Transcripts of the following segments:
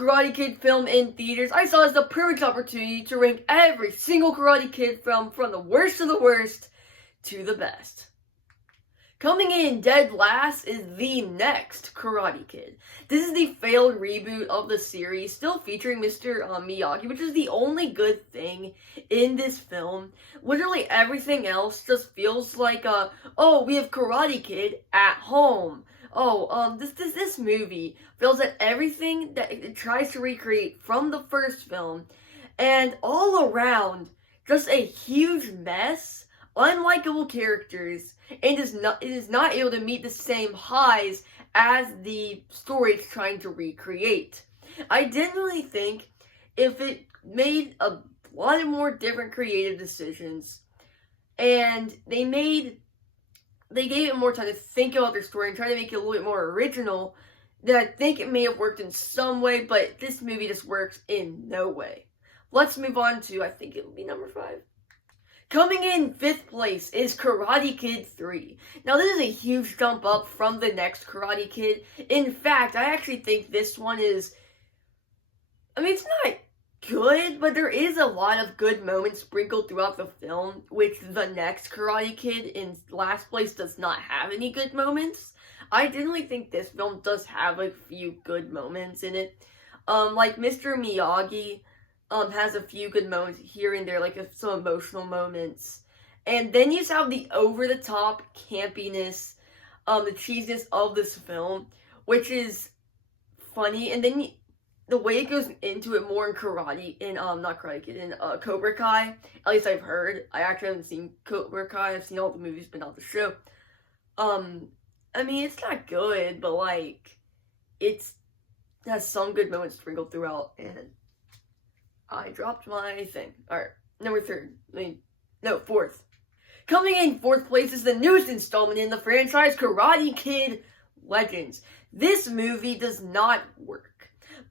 Karate Kid film in theaters, I saw it as the perfect opportunity to rank every single Karate Kid film from the worst of the worst to the best. Coming in dead last is the next Karate Kid. This is the failed reboot of the series, still featuring Mr. Miyagi, which is the only good thing in this film. Literally everything else just feels like, oh, we have Karate Kid at home. Oh, this movie feels at everything that it tries to recreate from the first film, and all around, just a huge mess, unlikable characters, and it is not able to meet the same highs as the story it's trying to recreate. I genuinely think if it made a lot more different creative decisions, and they gave it more time to think about their story and try to make it a little bit more original, then I think it may have worked in some way, but this movie just works in no way. Let's move on to, I think it will be number 5. Coming in 5th place is Karate Kid 3. Now, this is a huge jump up from the next Karate Kid. In fact, I actually think this one is, it's not good, but there is a lot of good moments sprinkled throughout the film, which the next Karate Kid in last place does not have any good moments. I generally think this film does have a few good moments in it. Like Mr. Miyagi has a few good moments here and there, like some emotional moments. And then you just have the over-the-top campiness, the cheesiness of this film, which is funny. And then the way it goes into it more in Cobra Kai, at least I've heard. I actually haven't seen Cobra Kai. I've seen all the movies, but not the show. It's not good, but it has some good moments sprinkled throughout, and I dropped my thing. Alright, number 4th. Coming in 4th place is the newest installment in the franchise, Karate Kid Legends. This movie does not work.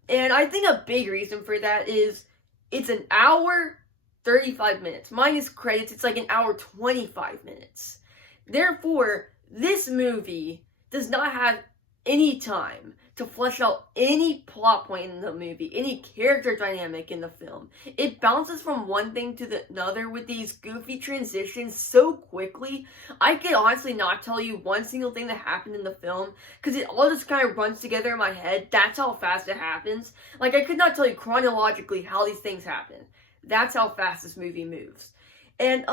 And I think a big reason for that is it's an hour 35 minutes. Minus credits, it's like an hour 25 minutes. Therefore, this movie does not have any time to flesh out any plot point in the movie, any character dynamic in the film. It bounces from one thing to another with these goofy transitions so quickly. I can honestly not tell you one single thing that happened in the film, because it all just kind of runs together in my head. That's how fast it happens. I could not tell you chronologically how these things happen. That's how fast this movie moves. And,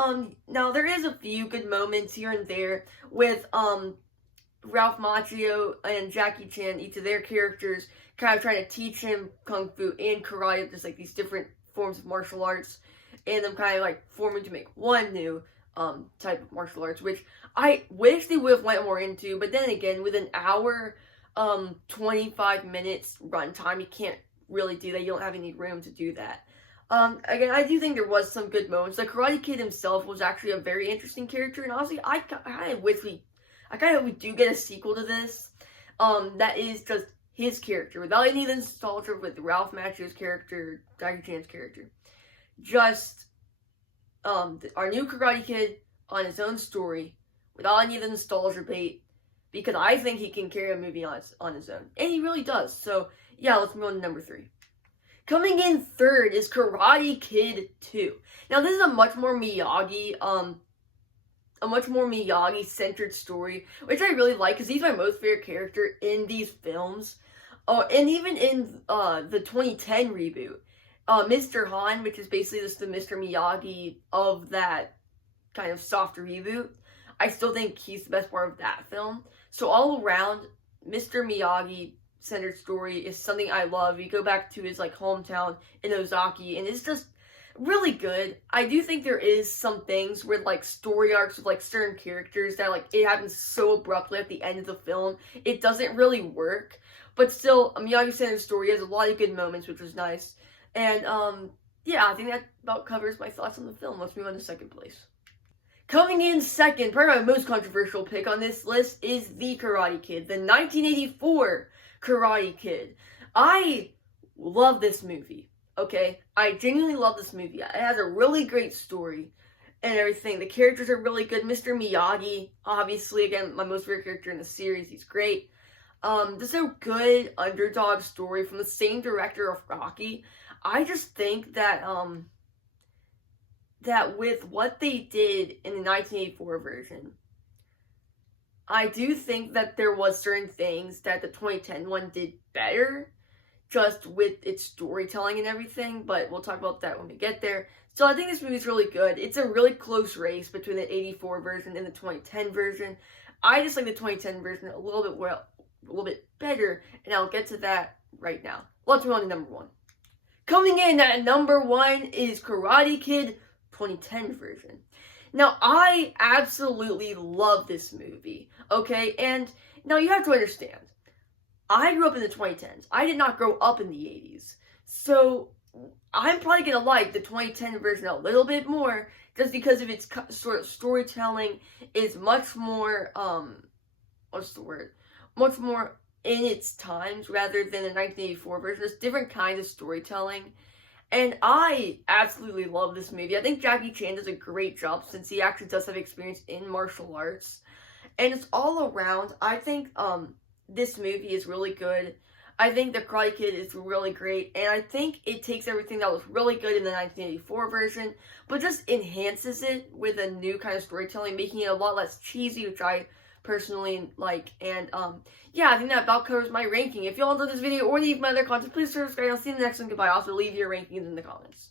now there is a few good moments here and there with, Ralph Macchio and Jackie Chan, each of their characters, kind of trying to teach him Kung Fu and Karate, just these different forms of martial arts, and them kind of forming to make one new type of martial arts, which I wish they would have went more into, but then again, with an hour 25 minutes runtime, you can't really do that. You don't have any room to do that. Again, I do think there was some good moments. The Karate Kid himself was actually a very interesting character, and honestly, I kind of wish we do get a sequel to this, that is just his character, without any of the nostalgia with Ralph Macchio's character, Jackie Chan's character. Just, our new Karate Kid on his own story, without any of the nostalgia bait, because I think he can carry a movie on his own, and he really does. So, yeah, let's move on to number 3. Coming in 3rd is Karate Kid 2. Now, this is a much more Miyagi-centered story, which I really like, because he's my most favorite character in these films. And even in the 2010 reboot, Mr. Han, which is basically just the Mr. Miyagi of that kind of softer reboot, I still think he's the best part of that film. So all around, Mr. Miyagi-centered story is something I love. You go back to his hometown in Ozaki, and it's just really good. I do think there is some things where story arcs with certain characters that it happens so abruptly at the end of the film, it doesn't really work. But still, a Miyagi-centered story has a lot of good moments, which was nice. And yeah, I think that about covers my thoughts on the film. Let's move on to 2nd place. Coming in 2nd, probably my most controversial pick on this list, is The Karate Kid, the 1984 Karate Kid. I love this movie. Okay, I genuinely love this movie. It has a really great story and everything. The characters are really good. Mr. Miyagi, obviously, again, my most favorite character in the series. He's great. This is a good underdog story from the same director of Rocky. I just think that that with what they did in the 1984 version, I do think that there was certain things that the 2010 one did better, just with its storytelling and everything, but we'll talk about that when we get there. So I think this movie's really good. It's a really close race between the 84 version and the 2010 version. I just like the 2010 version a little bit better, and I'll get to that right now. Let's move on to number one. Coming in at number one is Karate Kid 2010 version. Now, I absolutely love this movie, okay? And now you have to understand, I grew up in the 2010s. I did not grow up in the 80s. So, I'm probably going to like the 2010 version a little bit more just because of its sort of storytelling is much more, what's the word? Much more in its times rather than the 1984 version. There's different kinds of storytelling. And I absolutely love this movie. I think Jackie Chan does a great job since he actually does have experience in martial arts. And it's all around. I think this movie is really good. I think The Karate Kid is really great. And I think it takes everything that was really good in the 1984 version, but just enhances it with a new kind of storytelling, making it a lot less cheesy, which I personally like. And yeah, I think that about covers my ranking. If you all enjoyed this video or any of my other content, please subscribe. I'll see you in the next one. Goodbye. Also, leave your rankings in the comments.